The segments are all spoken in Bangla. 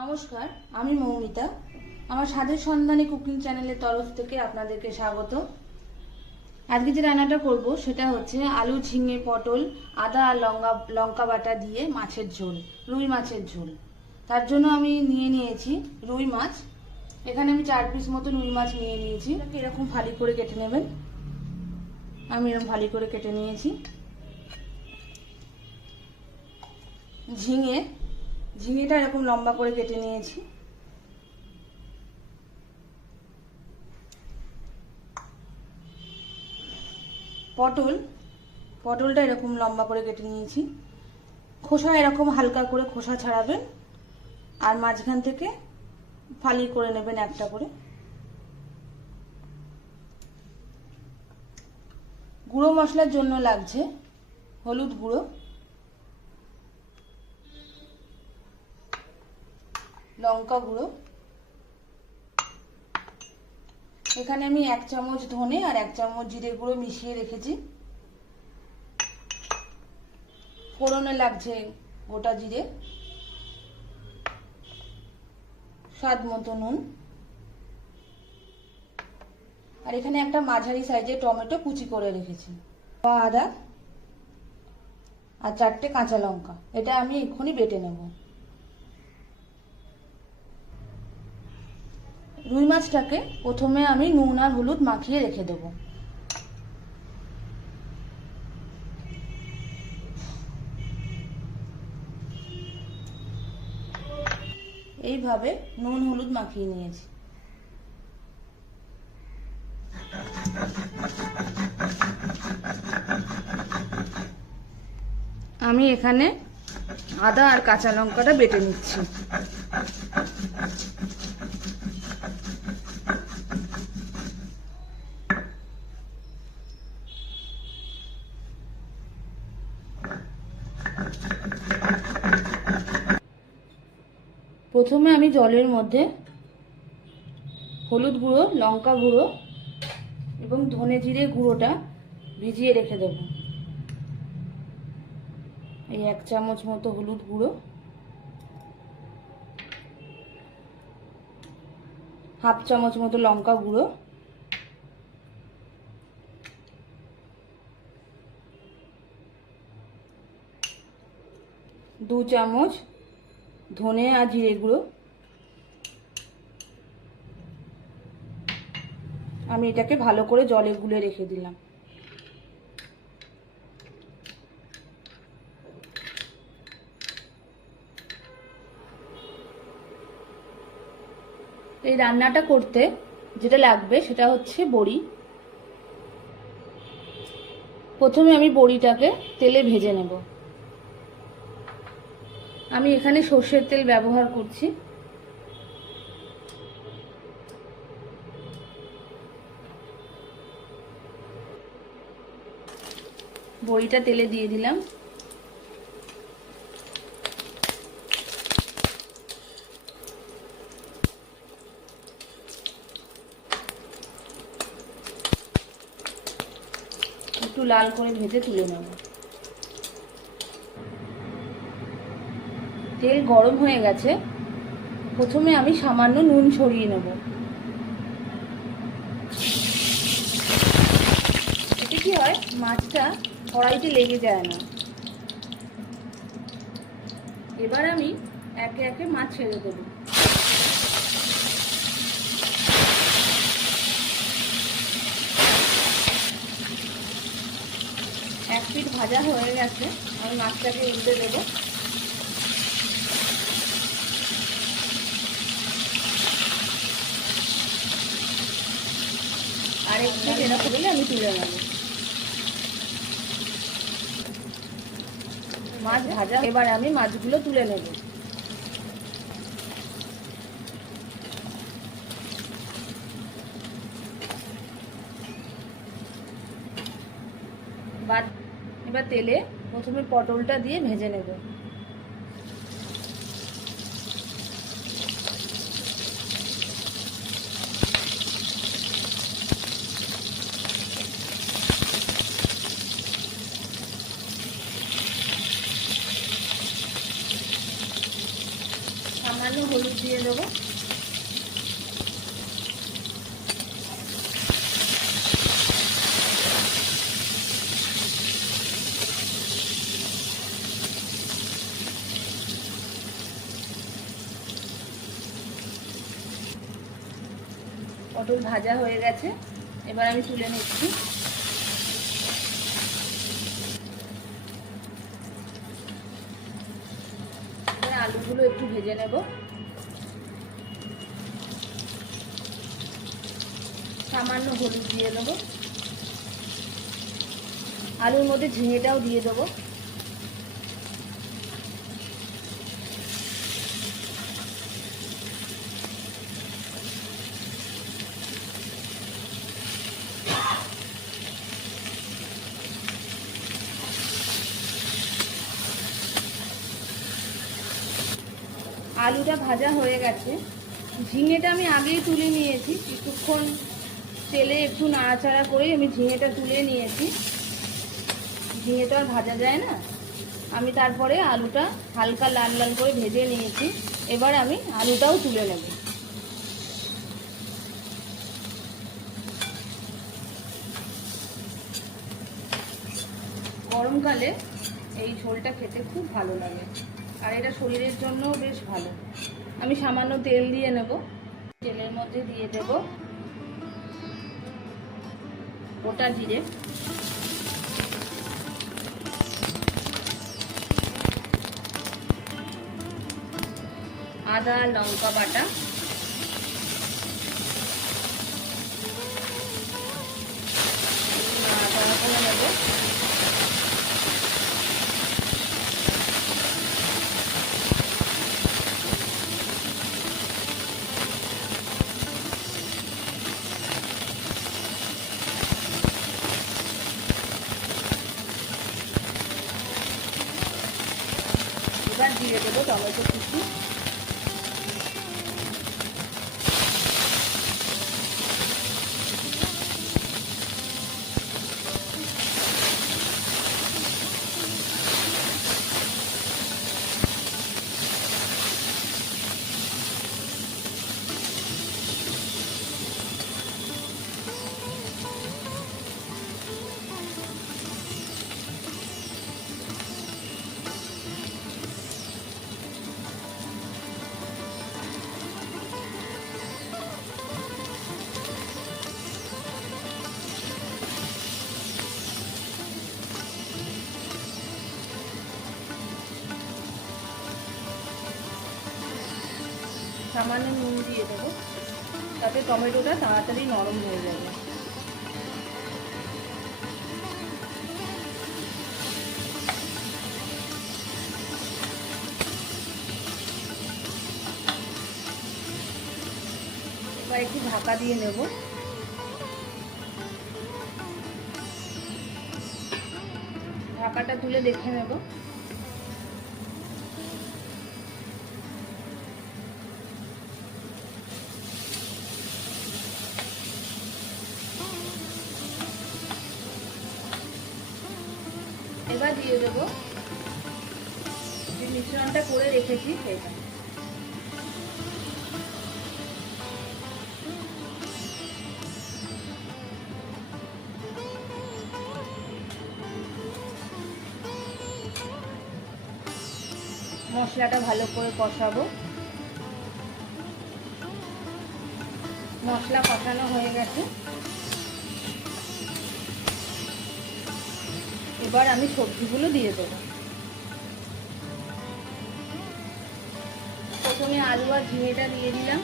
নমস্কার, আমি মৌমিতা। আমার স্বাদের সন্ধানে কুকিং চ্যানেলের তরফ থেকে আপনাদেরকে স্বাগত। আজকে যে রান্নাটা করব সেটা হচ্ছে আলু, ঝিঙে, পটল, আদা আর লঙ্কা বাটা দিয়ে মাছের ঝোল, রুই মাছের ঝোল। তার জন্য আমি নিয়েছি রুই মাছ। এখানে আমি 4 পিস মতো রুই মাছ নিয়ে নিয়েছি। এরকম ফালি করে কেটে নেবেন। আমি এরকম ফালি করে কেটে নিয়েছি। ঝিঙেটা এরকম লম্বা করে কেটে নিয়েছি। পটলটা এরকম লম্বা করে কেটে নিয়েছি। খোসা এরকম হালকা করে খোসা ছাড়াবেন আর মাঝখান থেকে ফালি করে নেবেন একটা করে। গুঁড়ো মশলার জন্য লাগছে হলুদ গুঁড়ো, লঙ্কা গুঁড়ো, এখানে আমি 1 চামচ ধনে আর 1 চামচ জিরে গুঁড়ো মিশিয়ে রেখেছি। ফোড়নে লাগছে গোটা জিরে, স্বাদ মতো নুন, আর এখানে একটা মাঝারি সাইজের টমেটো কুচি করে রেখেছি, আদা আর 4টে কাঁচা লঙ্কা। এটা আমি এক্ষুনি বেটে নেব। রুই মাছটাকে প্রথমে আমি নুন আর হলুদ মাখিয়ে রেখে দেব। এইভাবে নুন হলুদ মাখিয়ে নিয়েছি। আমি এখানে আদা আর কাঁচা লঙ্কাটা বেটে নিচ্ছি। প্রথমে আমি জলের মধ্যে হলুদ গুঁড়ো, লঙ্কা গুঁড়ো এবং ধনে জিরে গুঁড়োটা ভিজিয়ে রেখে দেব। এই 1 চামচ মতো হলুদ গুঁড়ো, হাফ চামচ মতো লঙ্কা গুঁড়ো, 2 চামচ ধনে আর জিরে গুঁড়ো। আমি এটাকে ভালো করে জলে গুলে রেখে দিলাম। এই রান্নাটা করতে যেটা লাগবে সেটা হচ্ছে বড়ি। প্রথমে আমি বড়িটাকে তেলে ভেজে নেব। আমি এখানে সর্ষের তেল ব্যবহার করছি। বড়িটা তেলে দিয়ে দিলাম। একটু লাল করে ভেজে তুলে নেব। তেল গরম হয়ে গেছে। প্রথমে আমি সামান্য নুন ছড়িয়ে নেব। এতে কি হয়, মাছটা কড়াইতে লেগে যায় না। এবার আমি একে একে মাছ ছেড়ে দেব। এক পিঠ ভাজা হয়ে গেছে, আমি মাছটাকে উল্টে দেবো। আর এক পিঠ এরকম হলে আমি তুলে নেব। মাছ ভাজা, এবার আমি মাছগুলো তুলে নেব। এবার তেলে প্রথমে পটলটা দিয়ে ভেজে নেব। সামান্য হলুদ হলুদ দিয়ে দেবো। পটল ভাজা হয়ে গেছে, এবার আমি তুলে নিচ্ছি। এবার আলুগুলো একটু ভেজে নেব। সামান্য হলুদ দিয়ে দেবো। আলুর মধ্যে ঝিঙেটাও দিয়ে দেবো। আলুটা ভাজা হয়ে গেছে, ঝিঙেটা আমি আগেই তুলে নিয়েছি। কিছুক্ষণ তেলে একটু নাড়াচাড়া করে আমি ঝিঙেটা তুলে নিয়েছি। ঝিঙেটা আর ভাজা যায় না। আমি তারপরে আলুটা হালকা লাল লাল করে ভেজে নিয়েছি। এবার আমি আলুটাও তুলে নেব। গরমকালে এই ঝোলটা খেতে খুব ভালো লাগে, আর এটা শরীরের জন্যও বেশ ভালো। আমি সামান্য তেল দিয়ে নেব। তেলের মধ্যে দিয়ে দেব গোটা জিরে, আদা লঙ্কা বাটা, নাড়াচাড়া করে নেব। এবার দিয়ে দেবো টমেটো কুচি। সামান্য নুন দিয়ে দেবো, তাতে টমেটোটা তাড়াতাড়ি নরম হয়ে যাবে। এবার একটু ঢাকা দিয়ে নেব। ঢাকাটা তুলে দেখে নেব। এবার দিয়ে দেবো যে মিশ্রণটা করে রেখেছি সেটা। মশলাটা ভালো করে কষাবো। মশলা কষানো হয়ে গেছে, এবার আমি সবজিগুলো দিয়ে দেবো। প্রথমে আলু আর ঝিঙেটা দিয়ে দিলাম।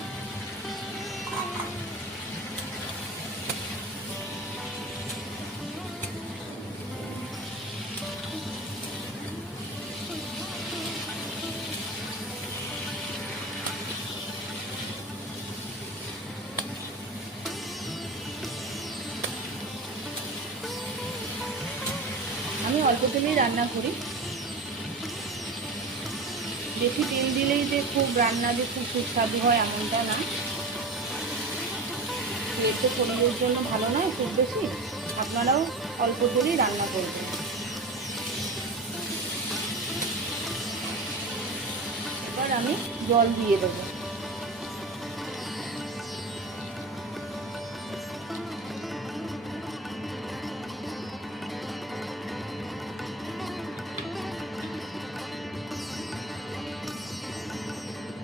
আমি অল্প তেলেই রান্না করি। বেশি তেল দিলেই যে খুব রান্না যে খুব সুস্বাদু হয় এমনটা না। তেল তো শরীরের জন্য ভালো নয় খুব বেশি। আপনারাও অল্প তেলেই রান্না করবেন। এবার আমি জল দিয়ে দেবো।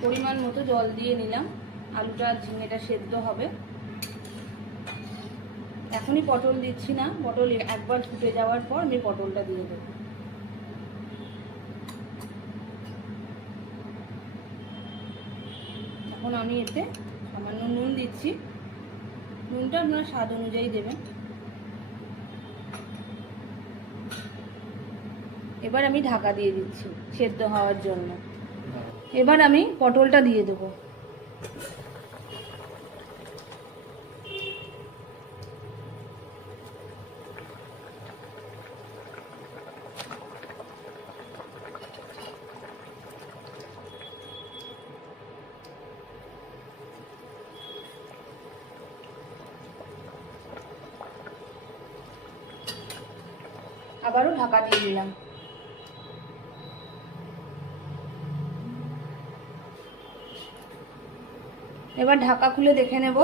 পরিমাণ মতো জল দিয়ে নিলাম, আলুটা আর ঝিঙেটা সেদ্ধ হবে। এখনই পটল দিচ্ছি না, পটল একবার ফুটে যাওয়ার পর আমি পটলটা দিয়ে দেবো। এখন আমি এতে সামান্য নুন দিচ্ছি, নুনটা আপনারা স্বাদ অনুযায়ী দেবেন। এবার আমি ঢাকা দিয়ে দিচ্ছি সেদ্ধ হওয়ার জন্য। এবার আমি পটলটা দিয়ে দেবো। আবারও ঢাকা দিয়ে দিলাম। এবার ঢাকা খুলে দেখে নেব।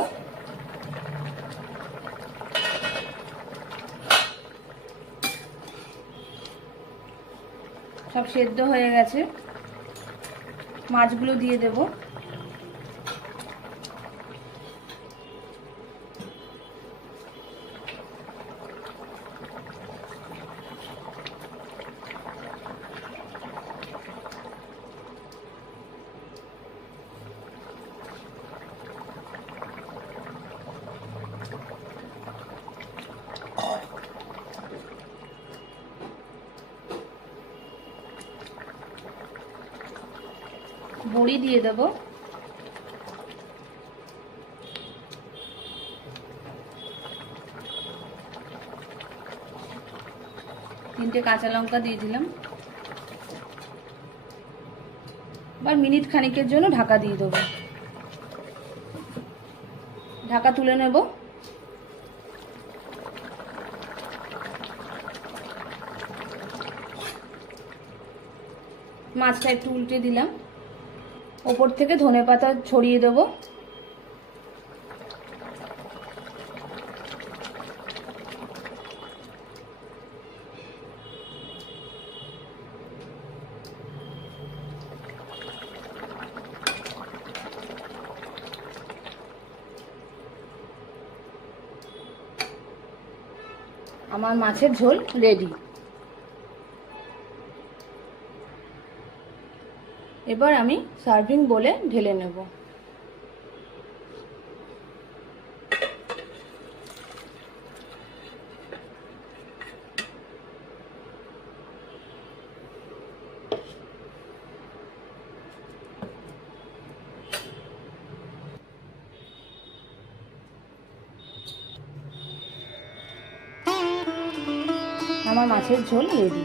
সব সেদ্ধ হয়ে গেছে, মাছগুলো দিয়ে দেব। বড়ি দিয়ে দেব। তিনটে কাঁচা লঙ্কা দিয়ে দিলাম। এবার মিনিট খানিকের জন্য ঢাকা দিয়ে দেবো। ঢাকা তুলে নেব। মাছটা একটু উল্টে দিলাম, ওপর থেকে ধনেপাতা ছড়িয়ে দেবো। আমার মাছের ঝোল রেডি। এবার আমি সার্ভিং বলে ঢেলে নেব। আমার মাছের ঝোল রেডি।